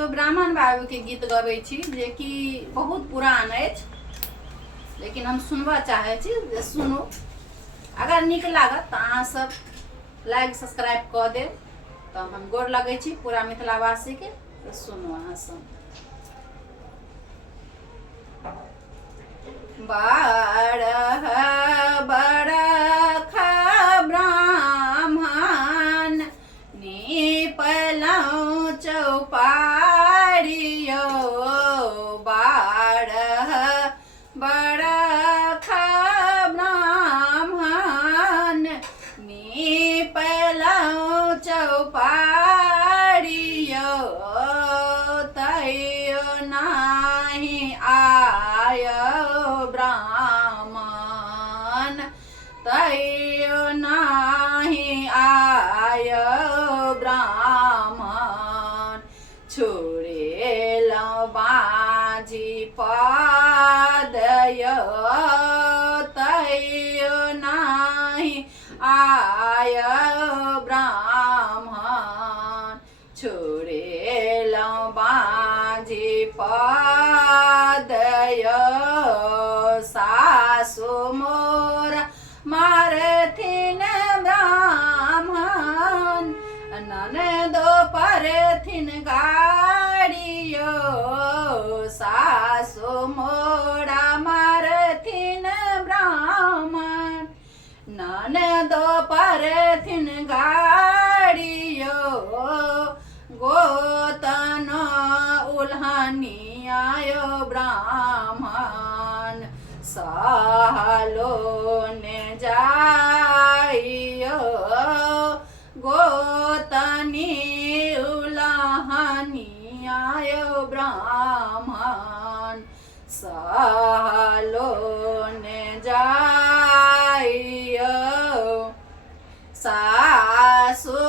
एगो ब्राह्मण बाबू के गीत गबै छी जे कि बहुत पुरान अछि, लेकिन हम सुनबा चाहे छी जे सुनू। अगर नीक लागत तऽ अहाँ सब लाइक सब्सक्राइब कऽ देब। तऽ हम गोर लगै छी पूरा मिथिलावासी के। तऽ सुनू अहाँ सब। बारह बरख ब्राह्मण निपलहुँ चौपारियो, बारह बरख ब्राह्मण निपलहुँ चौपारियो, तैयो नाही आयो ब्राह्मण, तैयो नाही आयो ब्राह्मण। छोड़ेलहुँ बाँझी पदयो, तैयो नाही आयो ब्राह्मण। छोड़ेलहुँ बाँझी पदयो, सासु मोर मारथिन ब्राह्मण, ननदो परथिन गाड़ियो, सासु मोरा मारथिन ब्राह्मण, ननदो परथिन गाड़ियो, गोतनो उल्हनियायो ब्राह्मण, सहलो ने जाइयो, गोतनी उल्हनियायो ब्राह्मण, सहलो ने जाइयो। सासू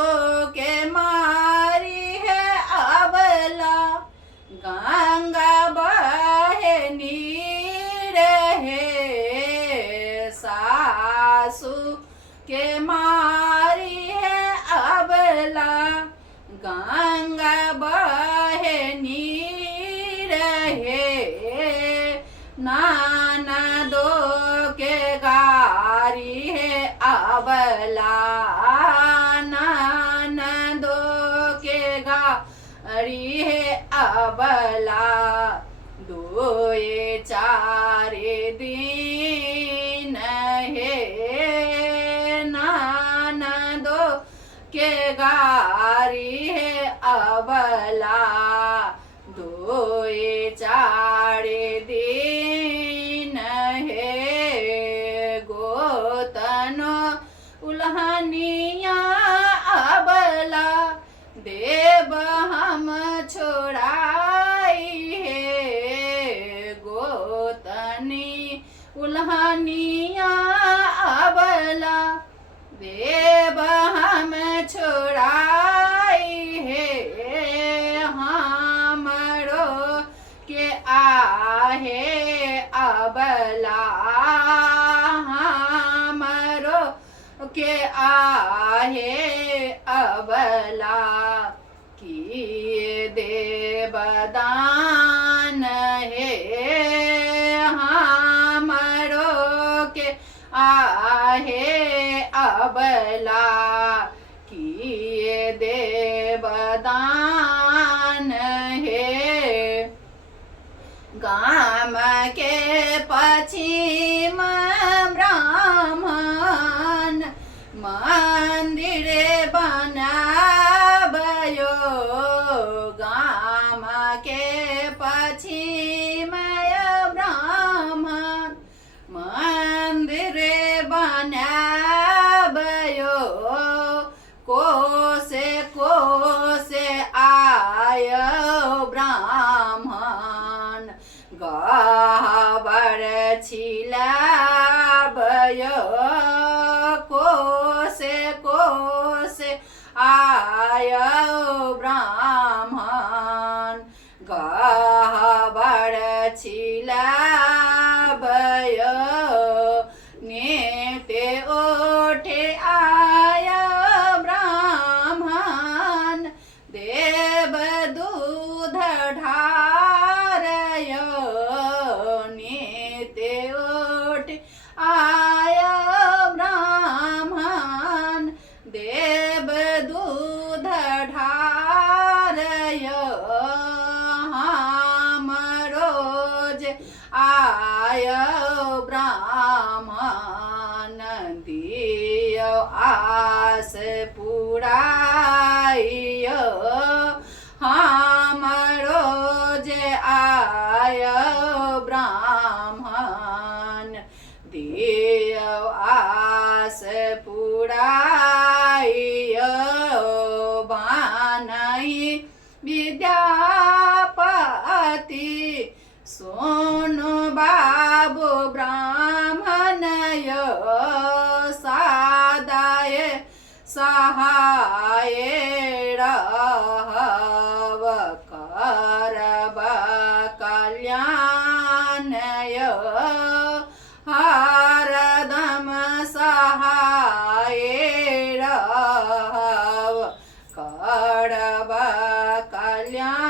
के मारी है अबला, गंगा बहे नीर है, सासू के मारी है अबला, गंगा बहे नीर है, ननदो के गारी है अबला, ननदो के गारी है अबला, दोए चारे दिन है, ननदो के गारी है अबला, दोए चारे दिन है, गोतनो उल्हनिया अबला, देव हम छोड़ाई है, गोतनी उल्हनिया अबला, देव हम छोड़ाई है, हमरो के आहे अबला, हमरो के आहे अबला, किए देवदान है, हमरो के आहे अबला, किए देवदान है। गाम के पश्चिम ब्राह्मण मंदिर बनाबयो, गाम के पश्चिम ब्राह्मण मंदिर बनाबयो, कोसे कोसे आयो ब्राह्मण, गहबर छिलाबयो, कोसे कोसे आयो ब्राह्मण, गहबर छिलाबयो, नेते ओठे आयो ब्राह्मण, देव दूध ब्राह्मण देव आस पुराय बानहि विद्यापति सोनु बाबू ब्राह्मणय सादाय सहाय रहव करब कल्याणय हरदम सहाय रहव करब कल्याण